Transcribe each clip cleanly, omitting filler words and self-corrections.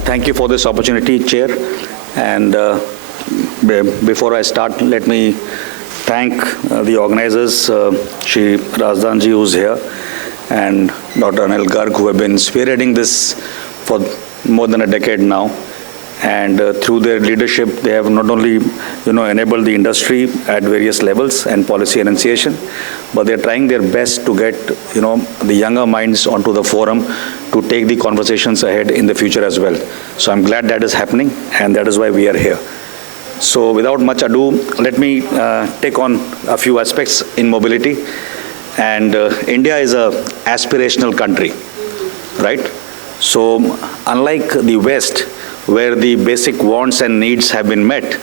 Thank you for this opportunity, Chair. And before I start, let me thank the organizers, Shri Razdanji, who's here, and Dr. Anil Garg, who have been spearheading this for more than a decade now. And through their leadership, they have not only, enabled the industry at various levels and policy enunciation, but they're trying their best to get, the younger minds onto the forum to take the conversations ahead in the future as well. So I'm glad that is happening, and that is why we are here. So without much ado, let me take on a few aspects in mobility. And India is an aspirational country, right? So unlike the West, where the basic wants and needs have been met,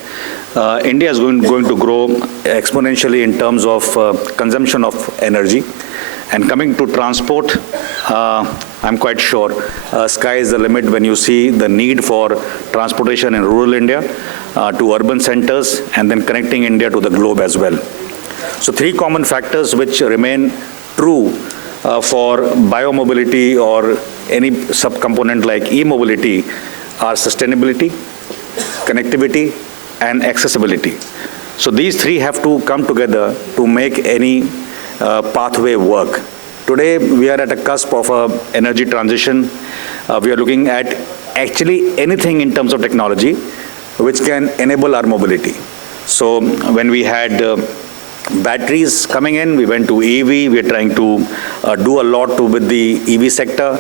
India is going to grow exponentially in terms of consumption of energy. And coming to transport, I'm quite sure sky is the limit when you see the need for transportation in rural India to urban centers and then connecting India to the globe as well. So three common factors which remain true for biomobility or any subcomponent like e-mobility are sustainability, connectivity, and accessibility. So these three have to come together to make any pathway work. Today, we are at a cusp of an energy transition. We are looking at actually anything in terms of technology which can enable our mobility. So when we had batteries coming in, we went to EV. We are trying to do a lot with the EV sector.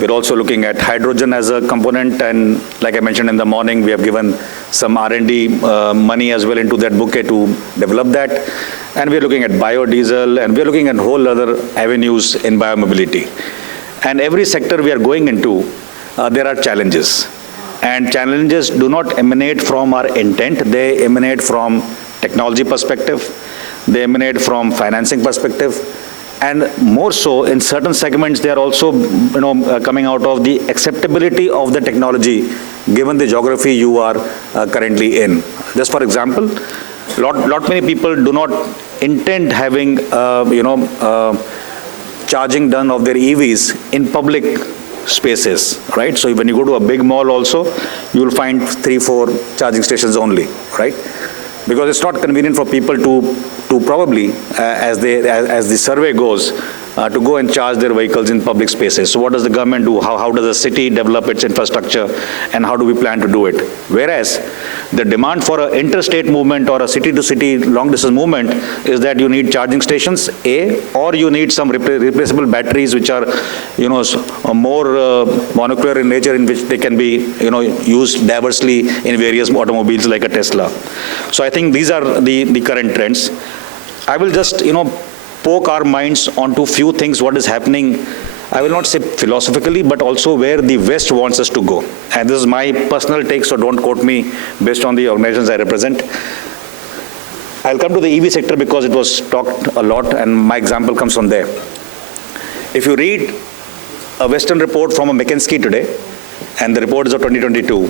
We're also looking at hydrogen as a component, and like I mentioned in the morning, we have given some R&D money as well into that bouquet to develop that. And we're looking at biodiesel, and we're looking at whole other avenues in biomobility. And every sector we are going into, there are challenges. And challenges do not emanate from our intent. They emanate from technology perspective. They emanate from financing perspective. And more so, in certain segments, they are also, coming out of the acceptability of the technology, given the geography you are currently in. Just for example, lot many people do not intend having, charging done of their EVs in public spaces, right? So when you go to a big mall also, you will find 3-4 charging stations only, right? Because it's not convenient for people to probably, as the survey goes, to go and charge their vehicles in public spaces. So what does the government do? How does the city develop its infrastructure, and how do we plan to do it? Whereas the demand for an interstate movement or a city-to-city long-distance movement is that you need charging stations, or you need some replaceable batteries which are, more monocular in nature, in which they can be, used diversely in various automobiles like a Tesla. So I think these are the current trends. I will just, poke our minds onto few things, what is happening, I will not say philosophically, but also where the West wants us to go. And this is my personal take, so don't quote me based on the organizations I represent. I'll come to the EV sector because it was talked a lot, and my example comes from there. If you read a Western report from a McKinsey today, and the report is of 2022,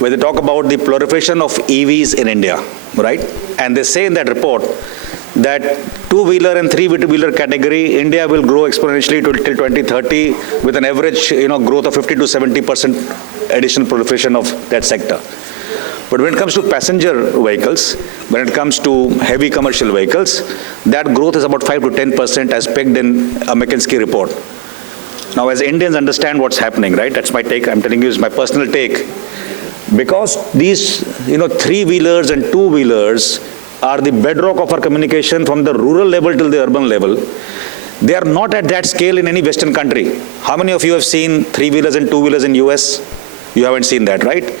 where they talk about the proliferation of EVs in India, right? And they say in that report that two-wheeler and three-wheeler category, India will grow exponentially till 2030 with an average growth of 50 to 70% additional proliferation of that sector. But when it comes to passenger vehicles, when it comes to heavy commercial vehicles, that growth is about 5 to 10% as pegged in a McKinsey report. Now, as Indians understand what's happening, right? That's my take. I'm telling you, it's my personal take. Because these, three-wheelers and two-wheelers are the bedrock of our communication from the rural level till the urban level. They are not at that scale in any Western country. How many of you have seen three-wheelers and two-wheelers in US? You haven't seen that, right?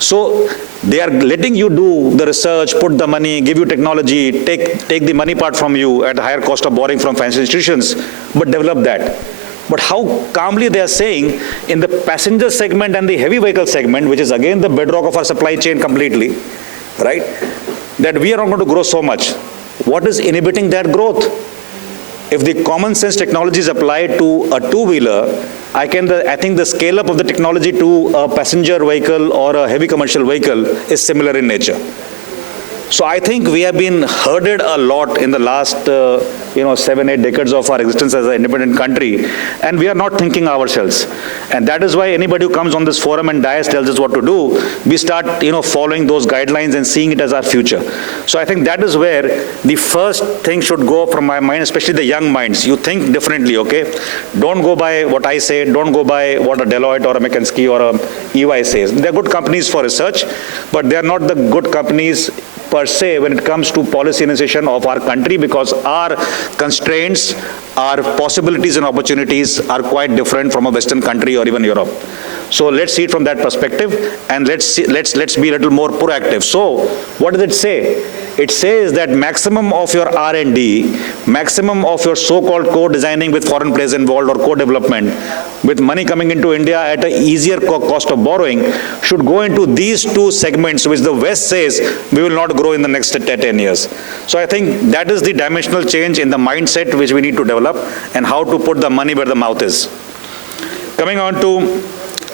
So they are letting you do the research, put the money, give you technology, take the money part from you at a higher cost of borrowing from financial institutions, but develop that. But how calmly they are saying in the passenger segment and the heavy vehicle segment, which is again the bedrock of our supply chain completely, right? That we are not going to grow so much. What is inhibiting that growth? If the common sense technology is applied to a two-wheeler, I think the scale up of the technology to a passenger vehicle or a heavy commercial vehicle is similar in nature. So I think we have been herded a lot in the last 7-8 decades of our existence as an independent country, and we are not thinking ourselves. And that is why anybody who comes on this forum and tells us what to do, we start following those guidelines and seeing it as our future. So I think that is where the first thing should go from my mind, especially the young minds. You think differently, okay? Don't go by what I say, don't go by what a Deloitte or a McKinsey or a EY says. They're good companies for research, but they're not the good companies per se when it comes to policy initiation of our country, because our constraints, our possibilities and opportunities are quite different from a Western country or even Europe. So let's see it from that perspective, and let's be a little more proactive. So what does it say? It says that maximum of your R&D, maximum of your so-called co-designing with foreign players involved or co-development, with money coming into India at an easier cost of borrowing, should go into these two segments, which the West says we will not grow in the next 10 years. So I think that is the dimensional change in the mindset which we need to develop, and how to put the money where the mouth is. Coming on to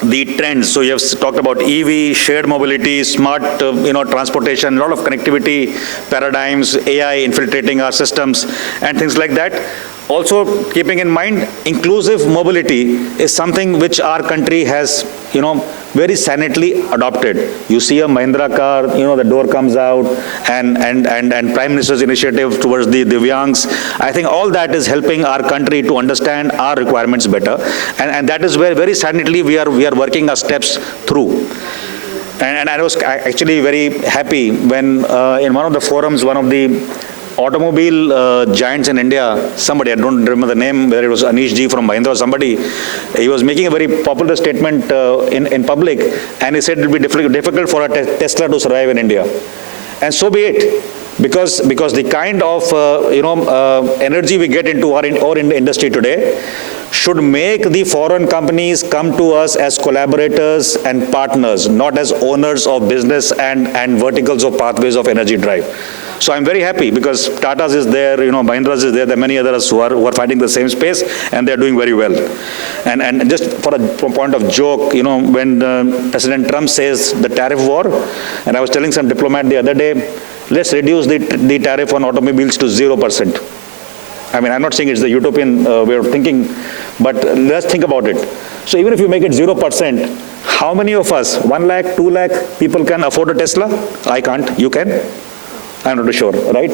the trends. So you have talked about EV, shared mobility, smart transportation, a lot of connectivity paradigms, AI infiltrating our systems and things like that. Also keeping in mind, inclusive mobility is something which our country has very sanely adopted. You see a Mahindra car, the door comes out, and Prime Minister's initiative towards the Divyangs. I think all that is helping our country to understand our requirements better, and that is where very sanely we are working our steps through. And I was actually very happy when in one of the forums, one of the automobile giants in India, somebody, I don't remember the name, whether it was Anish ji from Mahindra or somebody, he was making a very popular statement in public, and he said it will be difficult for a Tesla to survive in India. And so be it, because the kind of energy we get into our industry today should make the foreign companies come to us as collaborators and partners, not as owners of business and verticals of pathways of energy drive. So I'm very happy because Tata's is there, Mahindra's is there are many others who are fighting the same space, and they're doing very well. And just for a point of joke, when President Trump says the tariff war, and I was telling some diplomat the other day, let's reduce the tariff on automobiles to 0%. I mean, I'm not saying it's the utopian way of thinking, but let's think about it. So even if you make it 0%, how many of us, 1 lakh, 2 lakh people can afford a Tesla? I can't, you can? I'm not sure, right?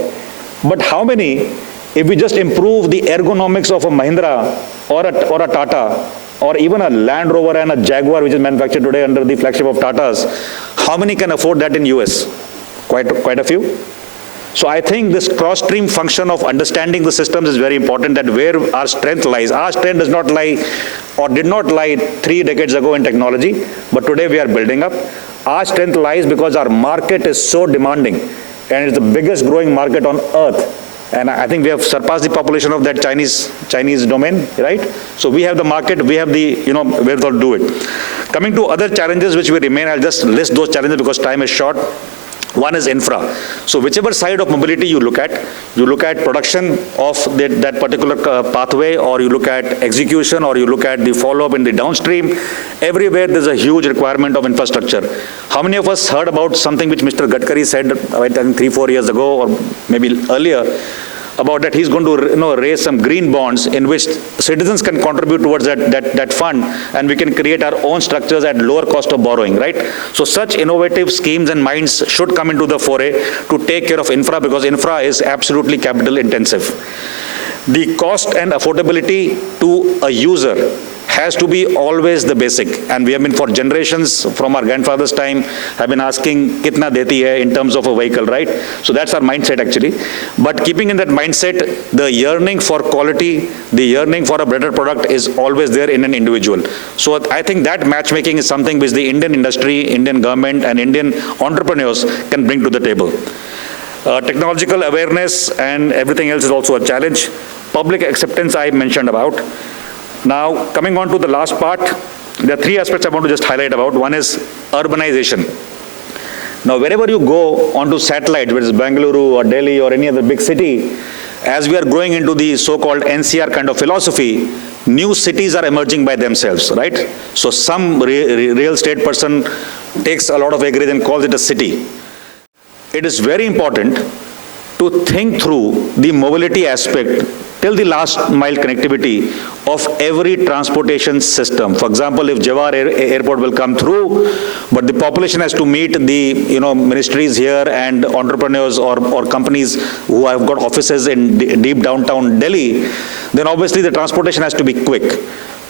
But how many, if we just improve the ergonomics of a Mahindra or a Tata, or even a Land Rover and a Jaguar, which is manufactured today under the flagship of Tata's, how many can afford that in US? Quite a few. So I think this cross-stream function of understanding the systems is very important, that where our strength lies. Our strength does not lie, or did not lie 3 decades ago in technology, but today we are building up. Our strength lies because our market is so demanding, and it's the biggest growing market on earth. And I think we have surpassed the population of that Chinese domain, right? So we have the market, we have the, wherewithal to do it. Coming to other challenges which will remain, I'll just list those challenges because time is short. One is infra. So whichever side of mobility you look at production of that particular pathway, or you look at execution, or you look at the follow-up in the downstream, everywhere there's a huge requirement of infrastructure. How many of us heard about something which Mr. Gadkari said, I think 3-4 years ago, or maybe earlier, about that he's going to raise some green bonds in which citizens can contribute towards that fund, and we can create our own structures at lower cost of borrowing, right? So such innovative schemes and minds should come into the foray to take care of infra, because infra is absolutely capital intensive. The cost and affordability to a user has to be always the basic, and we have been for generations from our grandfather's time have been asking kitna deti hai in terms of a vehicle, right? So that's our mindset actually. But keeping in that mindset, the yearning for quality, the yearning for a better product is always there in an individual. So I think that matchmaking is something which the Indian industry, Indian government and Indian entrepreneurs can bring to the table. Technological awareness and everything else is also a challenge. Public acceptance I mentioned about. Now, coming on to the last part, there are 3 aspects I want to just highlight about. One is urbanization. Now, wherever you go onto satellite, whether it's Bengaluru or Delhi or any other big city, as we are growing into the so-called NCR kind of philosophy, new cities are emerging by themselves, right? So some real estate person takes a lot of acreage and calls it a city. it is very important to think through the mobility aspect till the last mile connectivity of every transportation system. For example, if Jawahar Airport will come through, but the population has to meet the ministries here and entrepreneurs or companies who have got offices in deep downtown Delhi, then obviously the transportation has to be quick.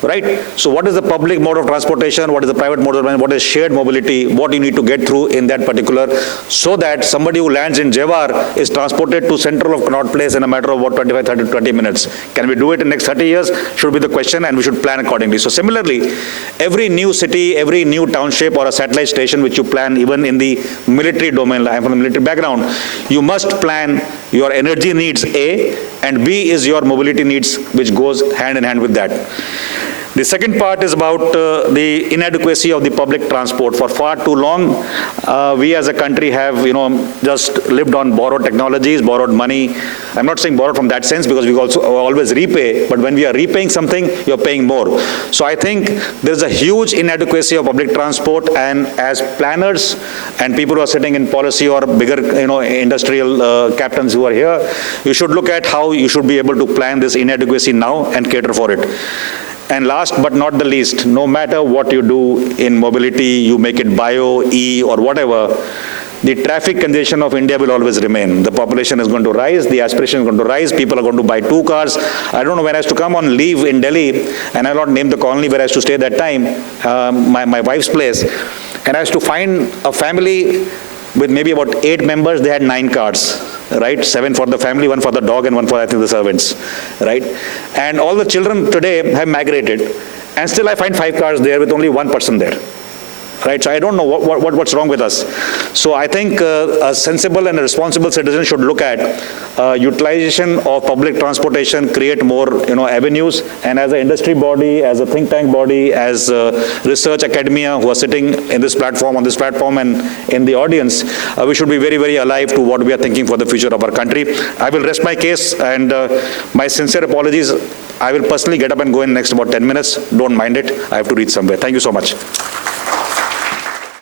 Right? So what is the public mode of transportation? What is the private mode of transportation? What is shared mobility? What you need to get through in that particular, so that somebody who lands in Jewar is transported to central of Connaught Place in a matter of 25, 30, 20 minutes. Can we do it in the next 30 years? Should be the question, and we should plan accordingly. So similarly, every new city, every new township or a satellite station which you plan, even in the military domain, I'm from the military background, you must plan your energy needs A, and B is your mobility needs, which goes hand in hand with that. The second part is about the inadequacy of the public transport. For far too long, we as a country have, just lived on borrowed technologies, borrowed money. I'm not saying borrowed from that sense, because we also always repay, but when we are repaying something, you're paying more. So I think there's a huge inadequacy of public transport, and as planners and people who are sitting in policy or bigger, industrial captains who are here, you should look at how you should be able to plan this inadequacy now and cater for it. And last but not the least, no matter what you do in mobility, you make it bio, E, or whatever, the traffic congestion of India will always remain. The population is going to rise, the aspiration is going to rise, people are going to buy 2 cars. I don't know when I used to come on leave in Delhi, and I'll not name the colony where I used to stay that time, my wife's place, and I used to find a family with maybe about 8 members. They had 9 cars. Right? 7 for the family, 1 for the dog, and 1 for, I think, the servants, right? And all the children today have migrated, and still I find 5 cars there with only 1 person there, right? So I don't know what's wrong with us. So I think a sensible and a responsible citizen should look at utilization of public transportation, create more, avenues, and as an industry body, as a think tank body, as research academia who are sitting in this platform, on this platform, and in the audience, we should be very, very alive to what we are thinking for the future of our country. I will rest my case, and my sincere apologies. I will personally get up and go in next about 10 minutes. Don't mind it. I have to reach somewhere. Thank you so much.